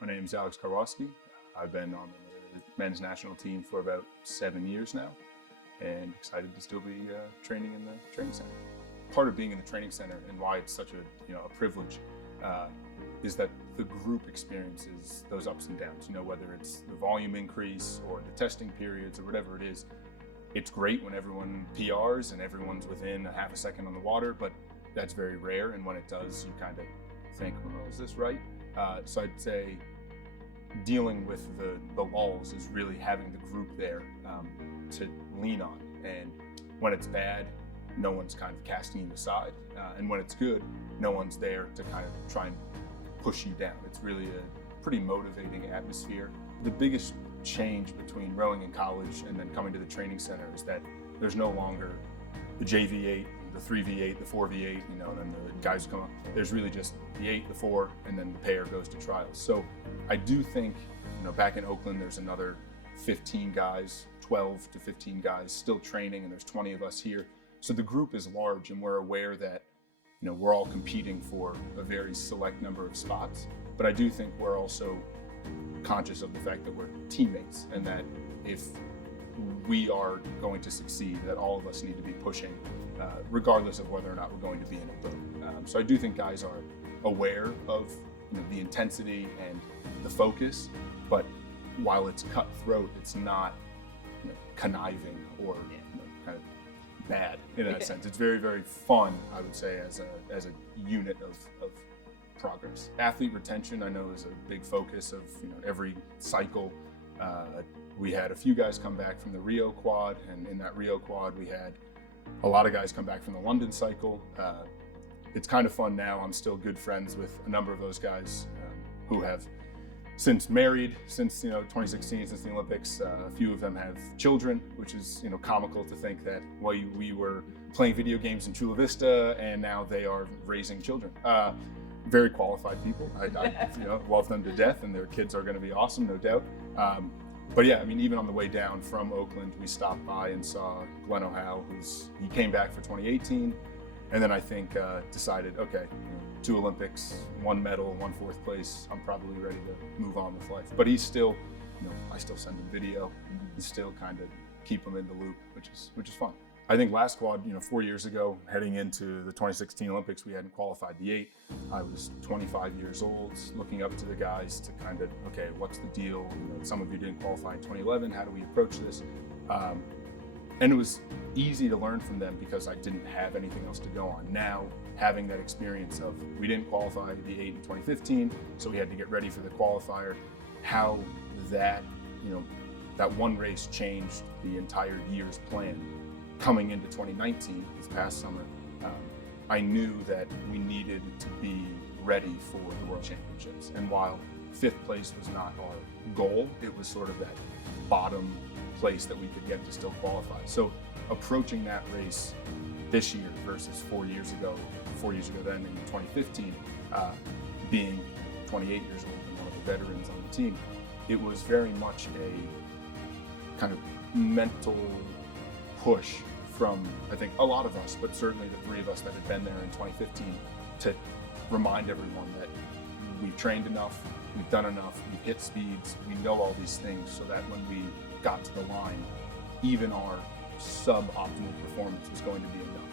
My name is Alex Karwoski. I've been on the men's national team for about 7 years now, and excited to still be training in the training center. Part of being in the training center and why it's such a privilege is that the group experiences those ups and downs. Whether it's the volume increase or the testing periods or whatever it is. It's great when everyone PRs and everyone's within a half a second on the water, but that's very rare. And when it does, you kind of think, "Oh, is this right?" So I'd say dealing with the lulls is really having the group there to lean on. And when it's bad, no one's kind of casting you aside. And when it's good, no one's there to kind of try and push you down. It's really a pretty motivating atmosphere. The biggest change between rowing in college and then coming to the training center is that there's no longer the JV8, the 3V8, the 4V8, and then the guys come up. There's really just the 8, the 4, and then the pair goes to trials. So I do think, back in Oakland, there's another 15 guys, 12 to 15 guys still training, and there's 20 of us here. So the group is large, and we're aware that, we're all competing for a very select number of spots. But I do think we're also conscious of the fact that we're teammates, and that if we are going to succeed, that all of us need to be pushing, regardless of whether or not we're going to be in a boat. So I do think guys are aware of the intensity and the focus, but while it's cutthroat, it's not conniving or kind of bad in that sense. It's very, very fun, I would say, as a unit of progress. Athlete retention, I know, is a big focus of every cycle. We had a few guys come back from the Rio quad, and in that Rio quad we had a lot of guys come back from the London cycle. It's kind of fun now. I'm still good friends with a number of those guys who have since married since 2016, since the Olympics. A few of them have children, which is comical to think that we were playing video games in Chula Vista and now they are raising children. Very qualified people. I love them to death, and their kids are going to be awesome, no doubt. But yeah, even on the way down from Oakland, we stopped by and saw Glenn O'Howe, he came back for 2018, and then I think decided, okay, 2 Olympics, 1 medal, 1 4th place, I'm probably ready to move on with life. But he's still, I still send him video, and still kind of keep him in the loop, which is fun. I think last quad, 4 years ago, heading into the 2016 Olympics, we hadn't qualified the 8. I was 25 years old, looking up to the guys to kind of, okay, what's the deal? Some of you didn't qualify in 2011. How do we approach this? And it was easy to learn from them because I didn't have anything else to go on. Now, having that experience of, we didn't qualify the 8 in 2015, so we had to get ready for the qualifier. How that, that one race changed the entire year's plan. Coming into 2019, this past summer, I knew that we needed to be ready for the World Championships. And while 5th place was not our goal, it was sort of that bottom place that we could get to still qualify. So approaching that race this year versus 4 years ago then in 2015, being 28 years old and one of the veterans on the team, it was very much a kind of mental push from, I think, a lot of us, but certainly the 3 of us that had been there in 2015, to remind everyone that we've trained enough, we've done enough, we've hit speeds, we know all these things, so that when we got to the line, even our suboptimal performance was going to be enough.